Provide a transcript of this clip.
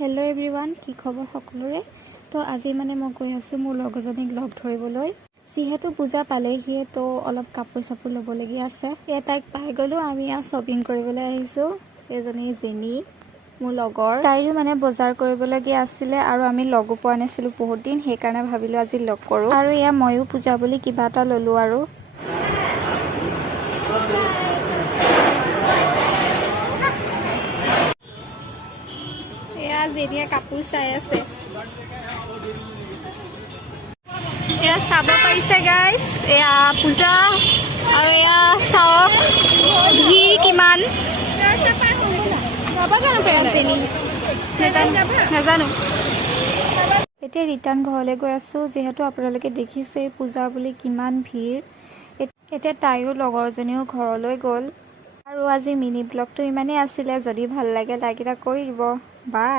Hello' everyone, কি খবৰ সকলোৰে। তো আজি মানে মই গৈ আছোঁ মোৰ লগৰজনীক লগ ধৰিবলৈ। যিহেতু পূজা পালেহিয়ে তো অলপ কাপোৰ চাপোৰ ল'বলগীয়া আছে। তাইক পাই গ'লোঁ। আমি শ্বপিং কৰিবলৈ আহিছোঁ। এজনী জেনী মোৰ লগৰ, তাইৰো মানে বজাৰ কৰিবলগীয়া আছিলে আৰু আমি লগো পোৱা নাছিলোঁ বহুত দিন, সেইকাৰণে ভাবিলোঁ আজি লগ কৰোঁ। আৰু ময়ো পূজা বুলি কিবা এটা ল'লোঁ আৰু। জেনীয়ে কাপোৰ চাই আছে। চাব পাৰিছে গাইজ, পূজা আৰু চাওক ভিৰ কিমান। নাজানো। এতিয়া ৰিটাৰ্ণ ঘৰলৈ গৈ আছোঁ। যিহেতু আপোনালোকে দেখিছে পূজা বুলি কিমান ভিৰ। এতিয়া তাইও লগৰজনীও ঘৰলৈ গ'ল। আৰু আজি মিনি ব্লগটো ইমানেই আছিলে। যদি ভাল লাগে লাইক এটা কৰি দিব। বাই।